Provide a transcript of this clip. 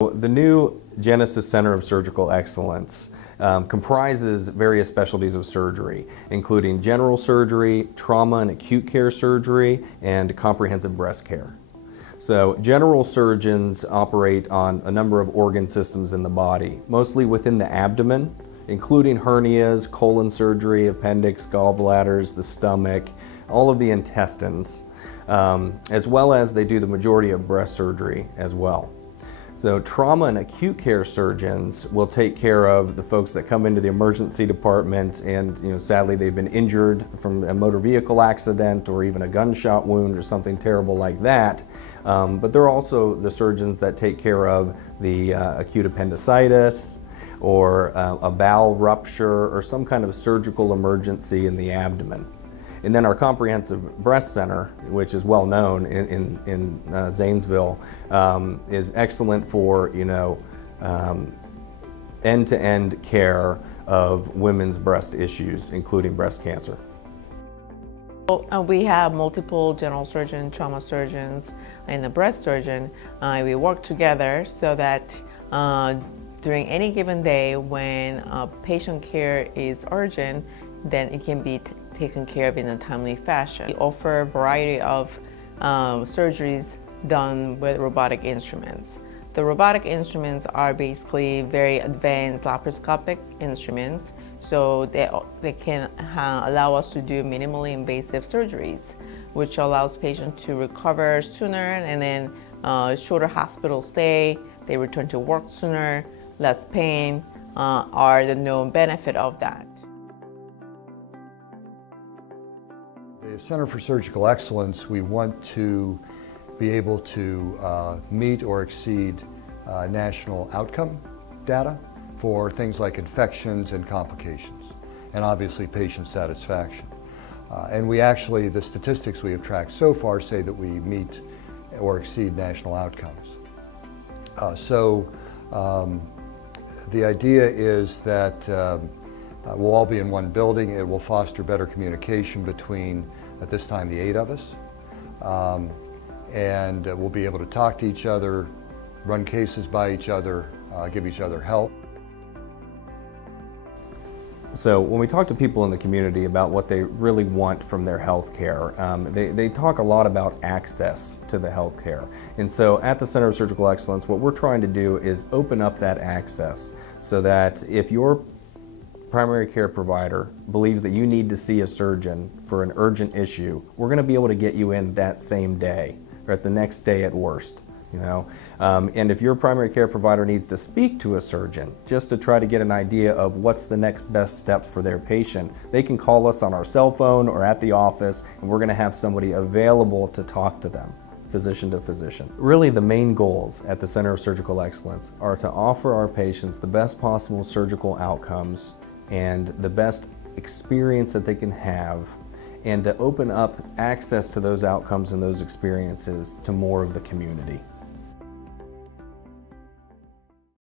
The new Genesis Center of Surgical Excellence comprises various specialties of surgery, including general surgery, trauma and acute care surgery, and comprehensive breast care. So general surgeons operate on a number of organ systems in the body, mostly within the abdomen, including hernias, colon surgery, appendix, gallbladders, the stomach, all of the intestines, as well as they do the majority of breast surgery as well. So trauma and acute care surgeons will take care of the folks that come into the emergency department and sadly they've been injured from a motor vehicle accident or even a gunshot wound or something terrible like that. But they're also the surgeons that take care of the acute appendicitis or a bowel rupture or some kind of surgical emergency in the abdomen. And then our comprehensive breast center, which is well known in Zanesville, is excellent for end-to-end care of women's breast issues, including breast cancer. We have multiple general surgeons, trauma surgeons, and a breast surgeon. We work together so that during any given day when patient care is urgent, then it can be taken care of in a timely fashion. We offer a variety of surgeries done with robotic instruments. The robotic instruments are basically very advanced laparoscopic instruments, so they can allow us to do minimally invasive surgeries, which allows patients to recover sooner and then shorter hospital stay. They return to work sooner, less pain are the known benefit of that. The Center for Surgical Excellence, we want to be able to meet or exceed national outcome data for things like infections and complications, and obviously patient satisfaction. And we actually, the statistics we have tracked so far say that we meet or exceed national outcomes. The idea is that we'll all be in one building. It will foster better communication between, at this time, the 8 of us. And we'll be able to talk to each other, run cases by each other, give each other help. So when we talk to people in the community about what they really want from their health care, they talk a lot about access to the health care. And so at the Center of Surgical Excellence, what we're trying to do is open up that access so that if your primary care provider believes that you need to see a surgeon for an urgent issue, we're going to be able to get you in that same day or at the next day at worst. And if your primary care provider needs to speak to a surgeon just to try to get an idea of what's the next best step for their patient, they can call us on our cell phone or at the office, and we're going to have somebody available to talk to them, physician to physician. Really, the main goals at the Center of Surgical Excellence are to offer our patients the best possible surgical outcomes and the best experience that they can have, and to open up access to those outcomes and those experiences to more of the community.